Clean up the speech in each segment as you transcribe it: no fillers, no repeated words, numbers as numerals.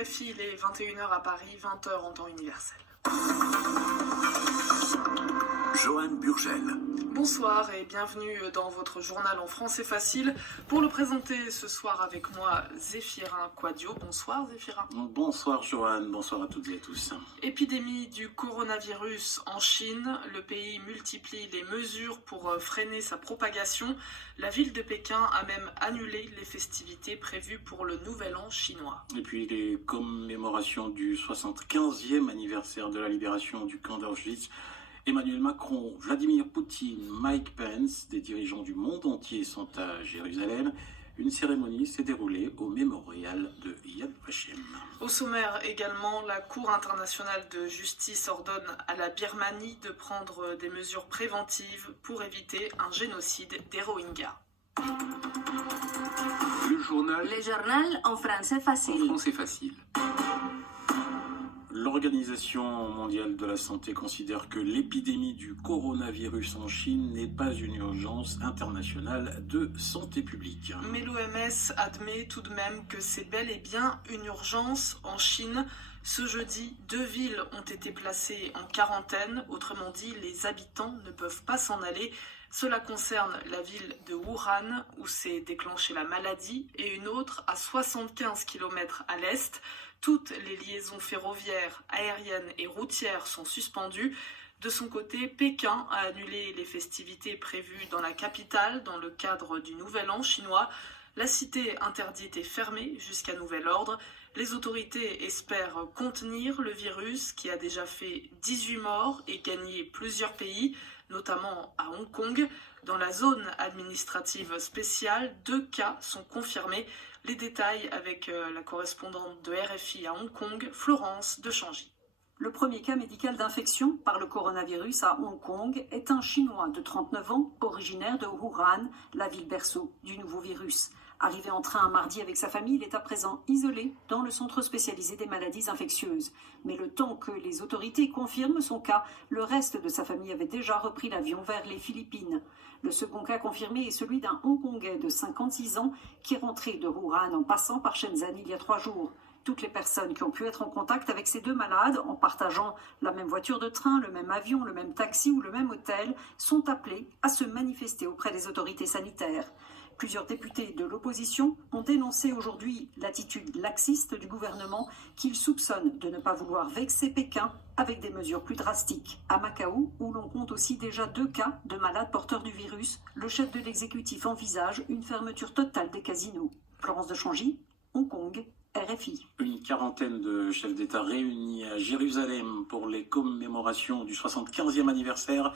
RFI, il est 21h à Paris, 20h en temps universel. Joanne Burgel. Bonsoir et bienvenue dans votre journal en français facile. Pour le présenter ce soir avec moi, Zéphirin Quadio. Bonsoir Zéphirin. Bonsoir Joanne, bonsoir à toutes et à tous. Épidémie du coronavirus en Chine. Le pays multiplie les mesures pour freiner sa propagation. La ville de Pékin a même annulé les festivités prévues pour le Nouvel An chinois. Et puis les commémorations du 75e anniversaire de la libération du camp d'Auschwitz. Emmanuel Macron, Vladimir Poutine, Mike Pence, des dirigeants du monde entier sont à Jérusalem. Une cérémonie s'est déroulée au mémorial de Yad Vashem. Au sommaire également, la Cour internationale de justice ordonne à la Birmanie de prendre des mesures préventives pour éviter un génocide des Rohingyas. Le journal en français facile. français facile. L'Organisation mondiale de la santé considère que l'épidémie du coronavirus en Chine n'est pas une urgence internationale de santé publique. Mais l'OMS admet tout de même que c'est bel et bien une urgence en Chine. Ce jeudi, 2 villes ont été placées en quarantaine. Autrement dit, les habitants ne peuvent pas s'en aller. Cela concerne la ville de Wuhan, où s'est déclenchée la maladie, et une autre à 75 km à l'est. Toutes les liaisons ferroviaires, aériennes et routières sont suspendues. De son côté, Pékin a annulé les festivités prévues dans la capitale dans le cadre du Nouvel An chinois. La cité interdite est fermée jusqu'à nouvel ordre. Les autorités espèrent contenir le virus qui a déjà fait 18 morts et gagné plusieurs pays, notamment à Hong Kong. Dans la zone administrative spéciale, 2 cas sont confirmés. Les détails avec la correspondante de RFI à Hong Kong, Florence de Changy. Le premier cas médical d'infection par le coronavirus à Hong Kong est un Chinois de 39 ans, originaire de Wuhan, la ville berceau du nouveau virus. Arrivé en train un mardi avec sa famille, il est à présent isolé dans le centre spécialisé des maladies infectieuses. Mais le temps que les autorités confirment son cas, le reste de sa famille avait déjà repris l'avion vers les Philippines. Le second cas confirmé est celui d'un Hongkongais de 56 ans qui est rentré de Wuhan en passant par Shenzhen il y a 3 jours. Toutes les personnes qui ont pu être en contact avec ces 2 malades, en partageant la même voiture de train, le même avion, le même taxi ou le même hôtel, sont appelées à se manifester auprès des autorités sanitaires. Plusieurs députés de l'opposition ont dénoncé aujourd'hui l'attitude laxiste du gouvernement qu'ils soupçonnent de ne pas vouloir vexer Pékin avec des mesures plus drastiques. À Macao, où l'on compte aussi déjà 2 cas de malades porteurs du virus, le chef de l'exécutif envisage une fermeture totale des casinos. Florence de Changy, Hong Kong, RFI. Une quarantaine de chefs d'État réunis à Jérusalem pour les commémorations du 75e anniversaire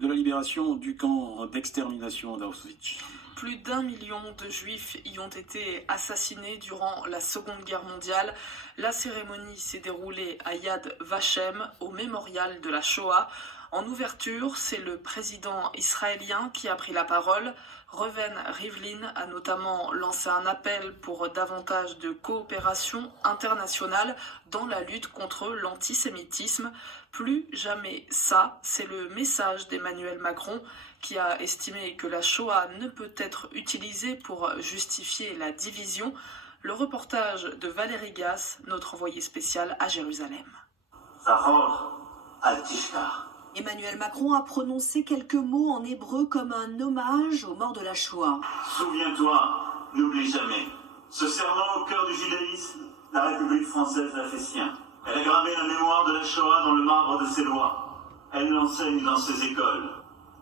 de la libération du camp d'extermination d'Auschwitz. Plus d'1 million de juifs y ont été assassinés durant la Seconde Guerre mondiale. La cérémonie s'est déroulée à Yad Vashem, au mémorial de la Shoah. En ouverture, c'est le président israélien qui a pris la parole. Reuven Rivlin a notamment lancé un appel pour davantage de coopération internationale dans la lutte contre l'antisémitisme. Plus jamais ça, c'est le message d'Emmanuel Macron qui a estimé que la Shoah ne peut être utilisée pour justifier la division. Le reportage de Valérie Gass, notre envoyé spécial à Jérusalem. Emmanuel Macron a prononcé quelques mots en hébreu comme un hommage aux morts de la Shoah. Souviens-toi, n'oublie jamais. Ce serment au cœur du judaïsme, la République française l'a fait sien. Elle a gravé la mémoire de la Shoah dans le marbre de ses lois. Elle l'enseigne dans ses écoles.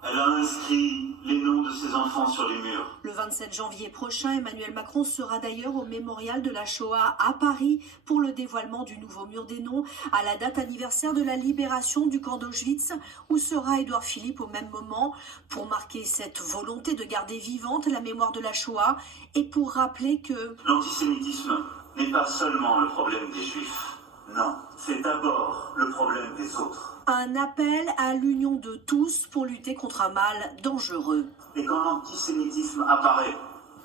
Elle a inscrit les noms de ses enfants sur les murs. Le 27 janvier prochain, Emmanuel Macron sera d'ailleurs au mémorial de la Shoah à Paris pour le dévoilement du nouveau mur des noms à la date anniversaire de la libération du camp d'Auschwitz, où sera Édouard Philippe au même moment pour marquer cette volonté de garder vivante la mémoire de la Shoah et pour rappeler que l'antisémitisme n'est pas seulement le problème des Juifs. Non, c'est d'abord le problème des autres. Un appel à l'union de tous pour lutter contre un mal dangereux. Et quand l'antisémitisme apparaît,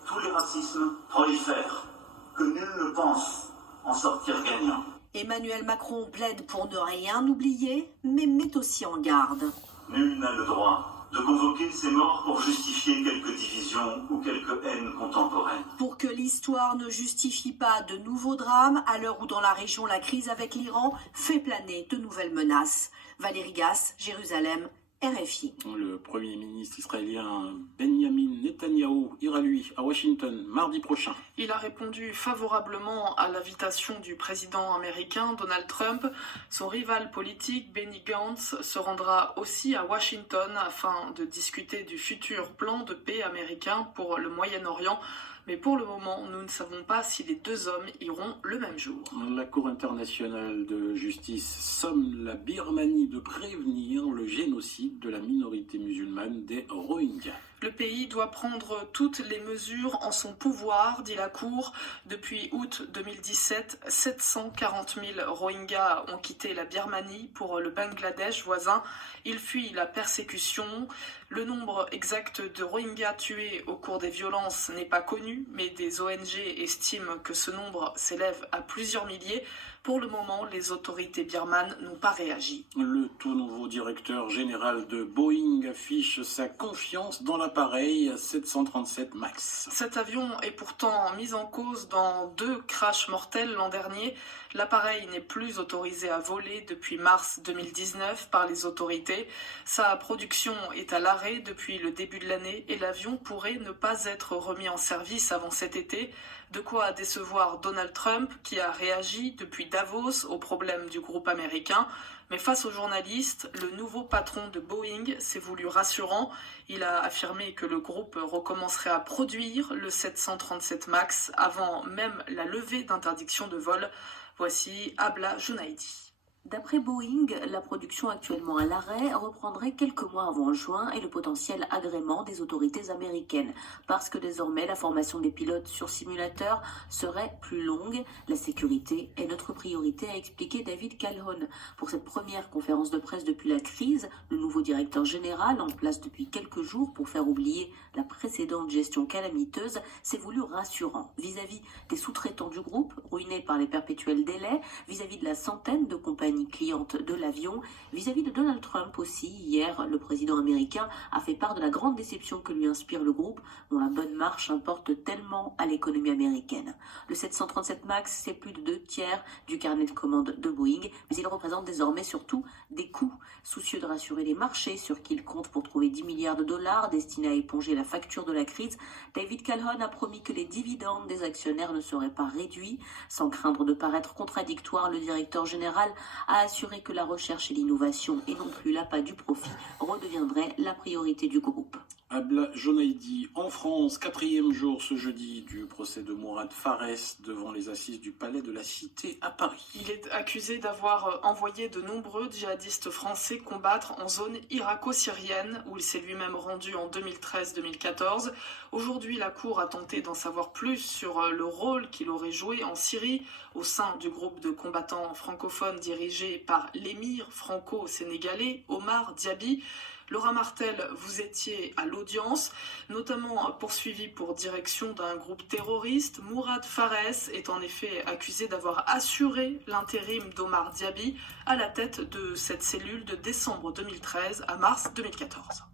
tous les racismes prolifèrent, que nul ne pense en sortir gagnant. Emmanuel Macron plaide pour ne rien oublier, mais met aussi en garde. Nul n'a le droit de convoquer ces morts pour justifier quelques divisions ou quelques haines contemporaines. Pour que l'histoire ne justifie pas de nouveaux drames, à l'heure où dans la région la crise avec l'Iran fait planer de nouvelles menaces. Valérie Gasse, Jérusalem, RFI. Le Premier ministre israélien Benjamin Netanyahou ira lui à Washington mardi prochain. Il a répondu favorablement à l'invitation du président américain Donald Trump. Son rival politique Benny Gantz se rendra aussi à Washington afin de discuter du futur plan de paix américain pour le Moyen-Orient. Mais pour le moment, nous ne savons pas si les deux hommes iront le même jour. La Cour internationale de justice somme la Birmanie de prévenir le génocide de la minorité musulmane des Rohingyas. Le pays doit prendre toutes les mesures en son pouvoir, dit la Cour. Depuis août 2017, 740 000 Rohingyas ont quitté la Birmanie pour le Bangladesh voisin. Ils fuient la persécution. Le nombre exact de Rohingyas tués au cours des violences n'est pas connu, mais des ONG estiment que ce nombre s'élève à plusieurs milliers. Pour le moment, les autorités birmanes n'ont pas réagi. Le tout nouveau directeur général de Boeing affiche sa confiance dans l'appareil 737 MAX. Cet avion est pourtant mis en cause dans 2 crashs mortels l'an dernier. L'appareil n'est plus autorisé à voler depuis mars 2019 par les autorités. Sa production est à l'arrêt depuis le début de l'année et l'avion pourrait ne pas être remis en service avant cet été. De quoi décevoir Donald Trump qui a réagi depuis Davos aux problèmes du groupe américain. Mais face aux journalistes, le nouveau patron de Boeing s'est voulu rassurant. Il a affirmé que le groupe recommencerait à produire le 737 MAX avant même la levée d'interdiction de vol. Voici Abla Junaidi. D'après Boeing, la production actuellement à l'arrêt reprendrait quelques mois avant juin et le potentiel agrément des autorités américaines, parce que désormais la formation des pilotes sur simulateur serait plus longue. La sécurité est notre priorité, a expliqué David Calhoun. Pour cette première conférence de presse depuis la crise, le nouveau directeur général, en place depuis quelques jours pour faire oublier la précédente gestion calamiteuse, s'est voulu rassurant vis-à-vis des sous-traitants du groupe, ruinés par les perpétuels délais, vis-à-vis de la centaine de compagnies cliente de l'avion, vis-à-vis de Donald Trump aussi. Hier, le président américain a fait part de la grande déception que lui inspire le groupe, dont la bonne marche importe tellement à l'économie américaine. Le 737 MAX, c'est plus de 2/3 du carnet de commandes de Boeing, mais il représente désormais surtout des coûts. Soucieux de rassurer les marchés sur qui il compte pour trouver 10 milliards de dollars destinés à éponger la facture de la crise, David Calhoun a promis que les dividendes des actionnaires ne seraient pas réduits. Sans craindre de paraître contradictoire, le directeur général a assuré que la recherche et l'innovation, et non plus l'appât du profit, redeviendraient la priorité du groupe. Abla Jonaidi, en France, 4e jour ce jeudi du procès de Mourad Fares devant les assises du Palais de la Cité à Paris. Il est accusé d'avoir envoyé de nombreux djihadistes français combattre en zone irako-syrienne, où il s'est lui-même rendu en 2013-2014. Aujourd'hui, la Cour a tenté d'en savoir plus sur le rôle qu'il aurait joué en Syrie au sein du groupe de combattants francophones dirigé par l'émir franco-sénégalais Omar Diaby. Laura Martel, vous étiez à l'audience, notamment poursuivi pour direction d'un groupe terroriste. Mourad Fares est en effet accusé d'avoir assuré l'intérim d'Omar Diaby à la tête de cette cellule de décembre 2013 à mars 2014.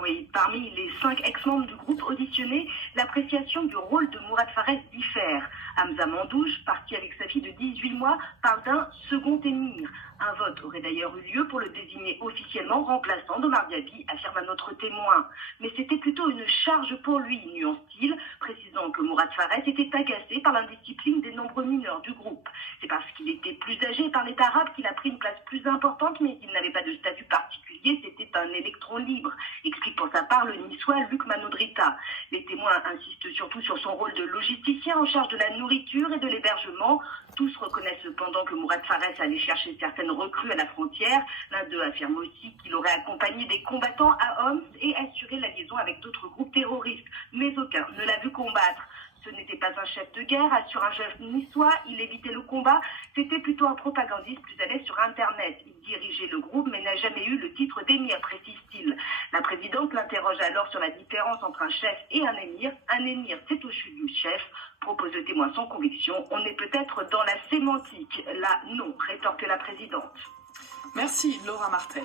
Oui, parmi les 5 ex-membres du groupe auditionnés, l'appréciation du rôle de Mourad Fares diffère. Hamza Mandouche, parti avec sa fille de 18 mois, parle d'un second émir. Un vote aurait d'ailleurs eu lieu pour le désigner officiellement remplaçant d'Omar Diaby, affirme un autre témoin. Mais c'était plutôt une charge pour lui, nuance-t-il, précisant que Mourad Fares était agacé par l'indiscipline des nombreux mineurs du groupe. C'est parce qu'il était plus âgé par l'État arabe qu'il a pris une place plus importante, mais qu'il n'avait pas de statut particulier, c'était un électron libre, explique pour sa part le niçois Luc Manodrita. Les témoins insistent surtout sur son rôle de logisticien en charge de la nourriture et de l'hébergement. Tous reconnaissent cependant que Mourad Fares allait chercher certaines recrues à la frontière. L'un d'eux affirme aussi qu'il aurait accompagné des combattants à Homs et assuré la liaison avec d'autres groupes terroristes. Mais aucun ne l'a vu combattre. Ce n'était pas un chef de guerre, assure un chef niçois, il évitait le combat, c'était plutôt un propagandiste plus à l'aise sur Internet. Il dirigeait le groupe mais n'a jamais eu le titre d'émir, précise-t-il. La présidente l'interroge alors sur la différence entre un chef et un émir. Un émir, c'est au-dessus du chef, propose le témoin sans conviction. On est peut-être dans la sémantique. Là, non, rétorque la présidente. Merci Laura Martel.